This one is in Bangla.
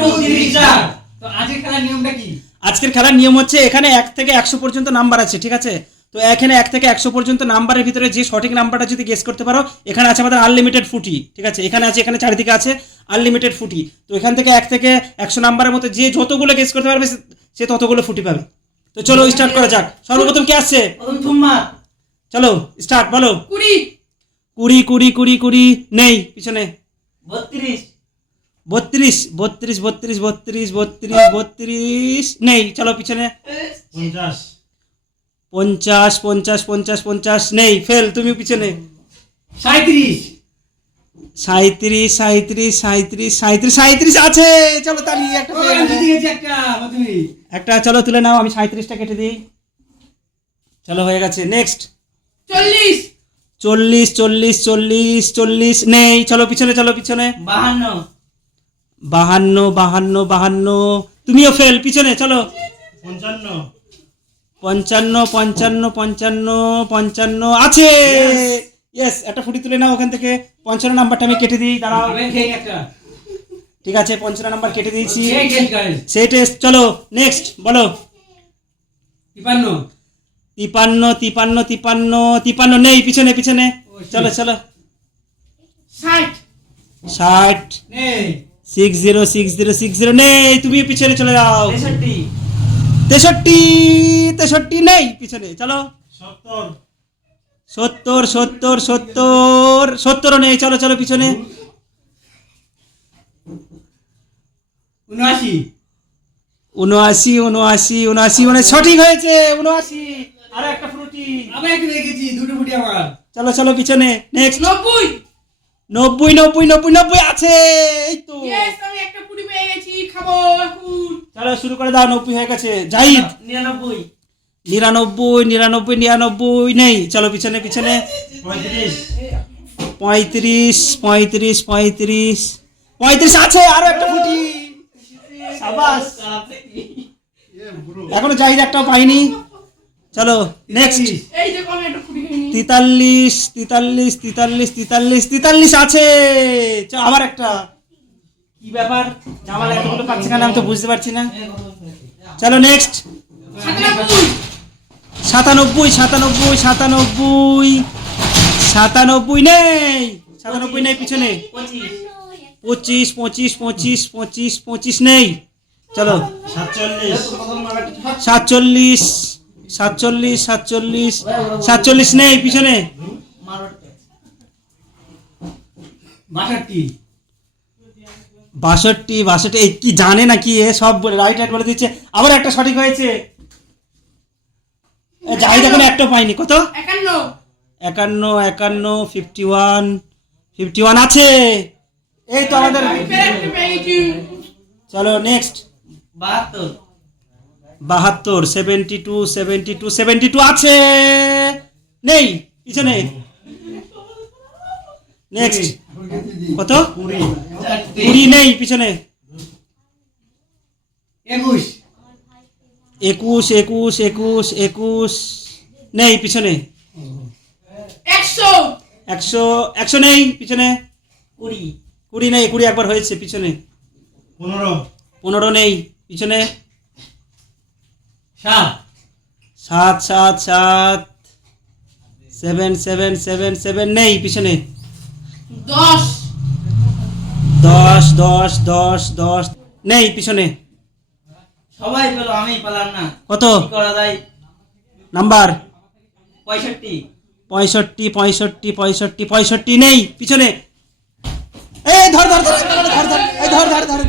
তো আজকের খেলার নিয়মটা কি? আজকের খেলার নিয়ম হচ্ছে এখানে এক থেকে একশো পর্যন্ত নাম্বার আছে ঠিক আছে? তো এখানে এক থেকে একশো পর্যন্ত নাম্বারের ভিতরে যে সঠিক নাম্বারটা যদি গেস করতে পারো এখানে আছে আমাদের আনলিমিটেড ফুটি ঠিক আছে? এখানে আছে এখানে চারিদিকে আছে আনলিমিটেড ফুটি তো এখান থেকে এক থেকে একশো নাম্বারের মধ্যে যে যতগুলো গেস করতে পারবে সে- সে ততগুলো ফুটি পাবে। তো চলো স্টার্ট করা যাক। সর্বপ্রথম কে আসছে? চলো স্টার্ট বলো। কুড়ি। কুড়ি কুড়ি কুড়ি কুড়ি নেই পিছনে। বত্রিশ। বত্রিশ বত্রিশ বত্রিশ বত্রিশ বত্রিশ বত্রিশ। নেই চলো পিছনে। পঞ্চাশ। পঞ্চাশ পঞ্চাশ পঞ্চাশ পঞ্চাশ। নেই ফেল তুমি পিছনে। সাঁত্রিশ সাঁত্রিশ সাঁত্রিশ সাঁত্রিশ সাঁত্রিশ সাঁত্রিশ আছে। চলো তালি একটা একটা চলো তুলে নাও আমি সাঁত্রিশটা কেটে দিই। চলো হয়ে গেছে নেক্সট চল্লিশ। চল্লিশ চল্লিশ চল্লিশ চল্লিশ। নেই চলো পিছনে চলো পিছনে। বাহান্ন। বাহান্ন বাহান্ন বাহান্ন। তুমিও ফেল পিছনে চলো। পঞ্চান্ন। পঞ্চান্ন পঞ্চান্ন পঞ্চান্ন পঞ্চান্ন আছে। ইয়েস একটা ফুটি তুলে নাও ওখান থেকে। পঞ্চান্ন নাম্বারটা আমি কেটে দিই দাঁড়াও। ঠিক আছে। পঞ্চান্ন নাম্বার কেটে দিয়েছি। সেই টেস্ট চলো নেক্সট বলো। তিপান্ন। তিপান্ন তিপান্ন তিপান্ন তিপান্ন নেই পিছনে পিছনে। চলো চলো। ষাট। ষাট। নেই। Six zero six zero six zero নেই তুমি পিছনে চলে যাও। তেষট্টি। তেষট্টি নেই পিছনে চলো। সত্তর। সত্তর সত্তর সত্তর সত্তরও নেই চলো চলো পিছনে। উনআশি। উনআশি উনআশি উনআশি মানে সঠিক হয়েছে উনআশি। আর একটা ফ্রুটি। আবার একটা রেখেছি দুটো ফুটি আমার। চলো চলো পিছনে নেক্সট নব্বই। নব্বই নব্বই নব্বই নব্বই আছে এই তো। আমি একটা কুড়ি পেয়ে গেছি খাব এখন। চলো শুরু করে দাও নব্বই হয়ে গেছে। জাহিদ। নিরানব্বই। নিরানব্বই নিরানব্বই নিরানব্বই নেই। চলো পিছনে পিছনে। পঁয়ত্রিশ। পঁয়ত্রিশ পঁয়ত্রিশ পঁয়ত্রিশ। পঁয়ত্রিশ আছে আরও একটা ফুটি সাবাস। এখনও জাহিদ একটাও পাইনি। চলো নেক্সট তেতাল্লিশ তেতাল্লিশ তেতাল্লিশ তেতাল্লিশ তেতাল্লিশ আছে। চ, আবার একটা। কি ব্যাপার? জামাল এতগুলো পাচ্ছে কেন আমি তো বুঝতে পারছি না। চলো নেক্সট সাতানব্বই সাতানব্বই সাতানব্বই সাতানব্বই নেই। সাতানব্বই নেই পিছনে। পঁচিশ পঁচিশ পঁচিশ পঁচিশ পঁচিশ নেই। চলো। সাতচল্লিশ। সাতচল্লিশ। সাতচল্লিশ সাতচল্লিশ সাতচল্লিশ নেই পিছনে। বাষট্টি। বাষট্টি এই কি জানে না কি এ সব রাইট রাইট বলে দিচ্ছে। আবার একটা সঠিক হয়েছে। এ, জাহিদ এখন একটা পাইনি। কত? একান্ন। একান্ন একান্ন ফিফটি ওয়ান ফিফটি ওয়ান আছে। এই তো আমাদের চলো নেক্সট বাহাত্তর। বাহাত্তর seventy two seventy two seventy two আছে নেই। পিছনে নেক্সট কত? কুড়ি। কুড়ি নেই পিছনে একুশ। একুশ একুশ একুশ একুশ। নেই পিছনে একশো। একশো একশো নেই পিছনে কুড়ি। কুড়ি নেই কুড়ি একবার হয়েছে পিছনে পনেরো। পনেরো নেই পিছনে সাত। সাত সাত সাত। Seven seven seven seven. নেই পিছনে। দশ। দশ দশ দশ দশ। নেই পিছনে। সবাই পেল আমি পেলাম না। কত? করা যায়? নাম্বার? পঁয়ষট্টি। পঁয়ষট্টি পঁয়ষট্টি পঁয়ষট্টি পঁয়ষট্টি। নেই পিছনে। এই ধর ধর ধর ধর ধর ধর ধর ধর।